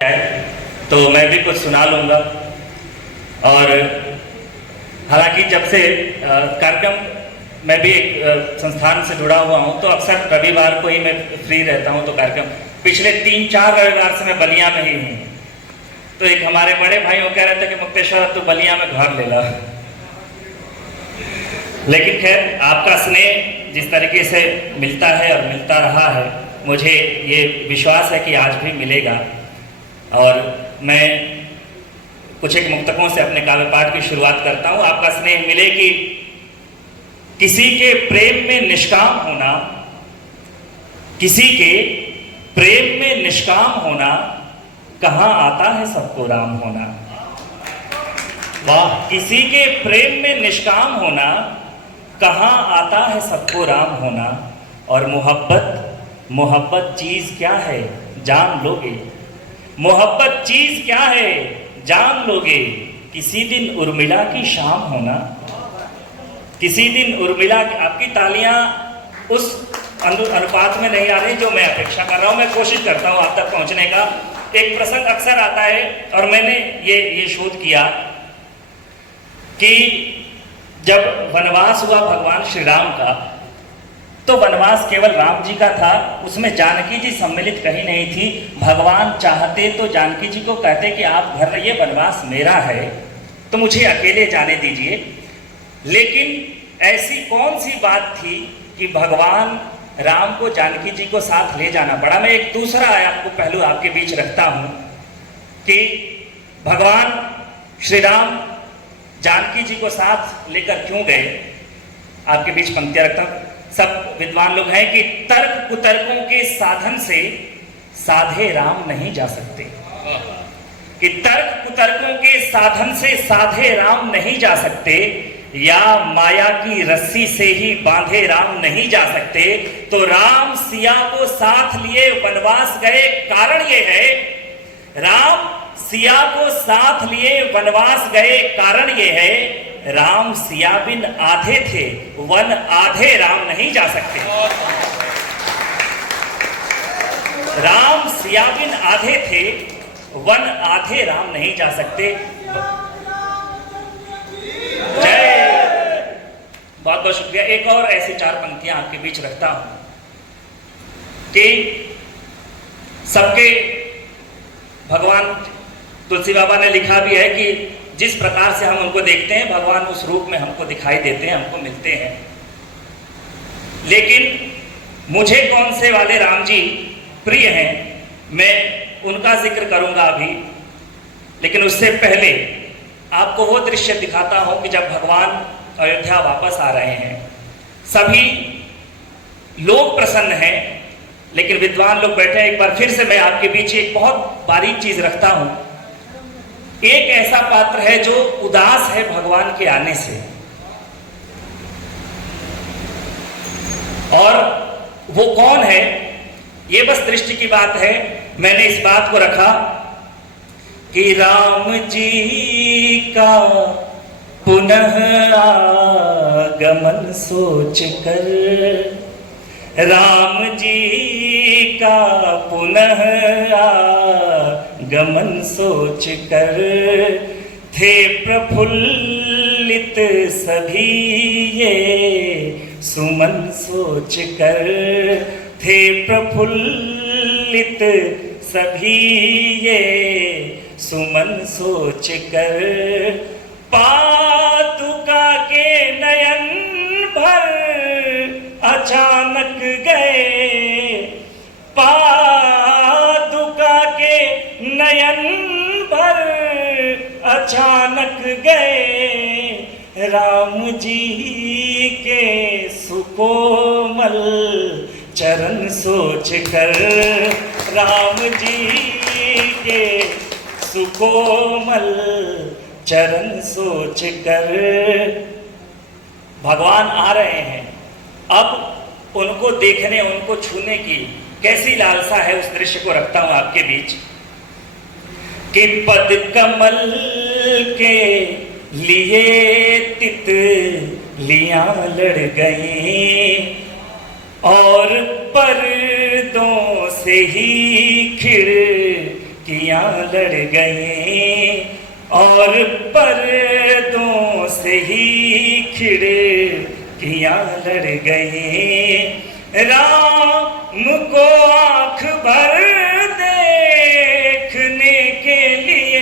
तो मैं भी कुछ सुना लूँगा। और हालांकि जब से कार्यक्रम मैं भी एक संस्थान से जुड़ा हुआ हूँ, तो अक्सर रविवार को ही मैं फ्री रहता हूँ। तो कार्यक्रम पिछले 3-4 रविवार से मैं बलिया में ही हूँ। तो एक हमारे बड़े भाई वो कह रहे थे कि मुक्तेश्वर तू बलिया में घर ले ला। लेकिन खैर, आपका स्नेह जिस तरीके से मिलता है और मिलता रहा है, मुझे ये विश्वास है कि आज भी मिलेगा। और मैं कुछ एक मुक्तकों से अपने काव्य पाठ की शुरुआत करता हूँ। आपका स्नेह मिले कि किसी के प्रेम में निष्काम होना, किसी के प्रेम में निष्काम होना, कहाँ आता है सबको राम होना। वाह! किसी के प्रेम में निष्काम होना, कहाँ आता है सबको राम होना। और मोहब्बत चीज क्या है जान लोगे, मोहब्बत चीज क्या है जान लोगे। किसी दिन उर्मिला की शाम होना, किसी दिन उर्मिला। आपकी तालियां उस अनुपात में नहीं आ रही जो मैं अपेक्षा कर रहा हूं। मैं कोशिश करता हूं आप तक पहुंचने का। एक प्रसंग अक्सर आता है और मैंने ये शोध किया कि जब वनवास हुआ भगवान श्री राम का, तो वनवास केवल राम जी का था, उसमें जानकी जी सम्मिलित कहीं नहीं थी। भगवान चाहते तो जानकी जी को कहते कि आप घर रहिए, वनवास मेरा है तो मुझे अकेले जाने दीजिए। लेकिन ऐसी कौन सी बात थी कि भगवान राम को जानकी जी को साथ ले जाना पड़ा। मैं एक दूसरा आपको पहलू आपके बीच रखता हूं कि भगवान श्री राम जानकी जी को साथ लेकर क्यों गए। आपके बीच पंक्तियां रखता हूं। सब विद्वान लोग हैं कि तर्क कुतर्कों के साधन से साधे राम नहीं जा सकते, कि तर्क कुतर्कों के साधन से साधे राम नहीं जा सकते, या माया की रस्सी से ही बांधे राम नहीं जा सकते। तो राम सिया को साथ लिए वनवास गए, कारण ये है, राम सिया को साथ लिए वनवास गए, कारण ये है, राम सिया बिन आधे थे, वन आधे राम नहीं जा सकते। राम सिया बिन आधे थे, वन आधे राम नहीं जा सकते। जय, बहुत बहुत शुक्रिया। एक और ऐसी 4 पंक्तियां आपके बीच रखता हूं कि सबके भगवान तुलसी बाबा ने लिखा भी है कि जिस प्रकार से हम उनको देखते हैं, भगवान उस रूप में हमको दिखाई देते हैं, हमको मिलते हैं। लेकिन मुझे कौन से वाले राम जी प्रिय हैं, मैं उनका जिक्र करूंगा अभी। लेकिन उससे पहले आपको वो दृश्य दिखाता हूं कि जब भगवान अयोध्या वापस आ रहे हैं, सभी लोग प्रसन्न हैं, लेकिन विद्वान लोग बैठे हैं। एक बार फिर से मैं आपके बीच एक बहुत बारीक चीज रखता हूं। एक ऐसा पात्र है जो उदास है भगवान के आने से, और वो कौन है, ये बस दृष्टि की बात है। मैंने इस बात को रखा कि राम जी का पुनः आगमन सोच कर, राम जी का पुनः आगमन सोच कर, थे प्रफुल्लित सभी ये सुमन सोच कर, थे प्रफुल्लित सभी ये सुमन सोच कर, पादुका के नयन भर अचानक गए, पादुका के नयन भर अचानक गए, राम जी के सुकोमल चरण सोच कर, राम जी के सुकोमल चरण सोच कर। भगवान आ रहे हैं, अब उनको देखने, उनको छूने की कैसी लालसा है, उस दृश्य को रखता हूं आपके बीच कि पद कमल के लिए तितलियां लड़ गई, और पर्दों से ही खिड़ किया लड़ गए और पर्दों से ही खिड़कियां लड़ गए। राम को आंख भर देखने के लिए,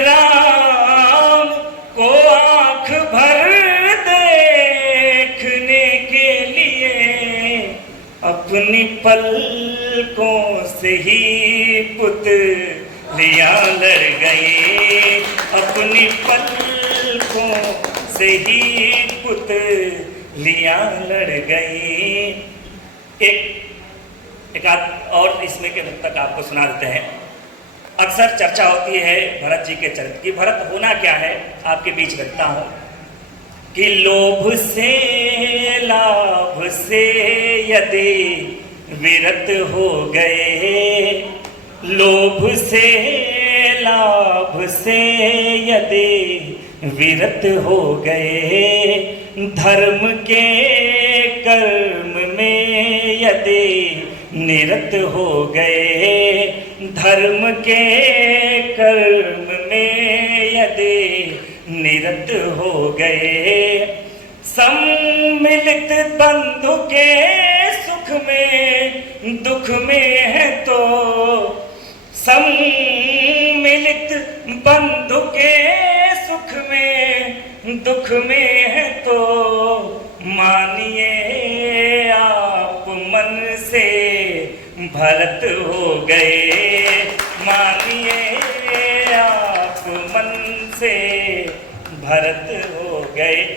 राम को आंख भर देखने के लिए अपनी पलकों से ही पुतलियां लड़ गए, अपनी पलकों से ही पुतलियां लड़ गई। एक आध और इसमें के तक आपको सुना देते हैं। अक्सर चर्चा होती है भरत जी के चरित्र की। भरत होना क्या है, आपके बीच रखता हूं कि लोभ से लाभ से यदि विरत हो गए, लोभ से लाभ से यदि विरत हो गए, धर्म के कर्म में यदि निरत हो गए, धर्म के कर्म में यदि निरत हो गए, सम्मिलित बंधु के सुख में दुख में है तो, सम्मिलित बंधु के सुख में दुख में है तो मानिए आप मन से भरत हो गए, मानिए आप मन से भरत हो गए।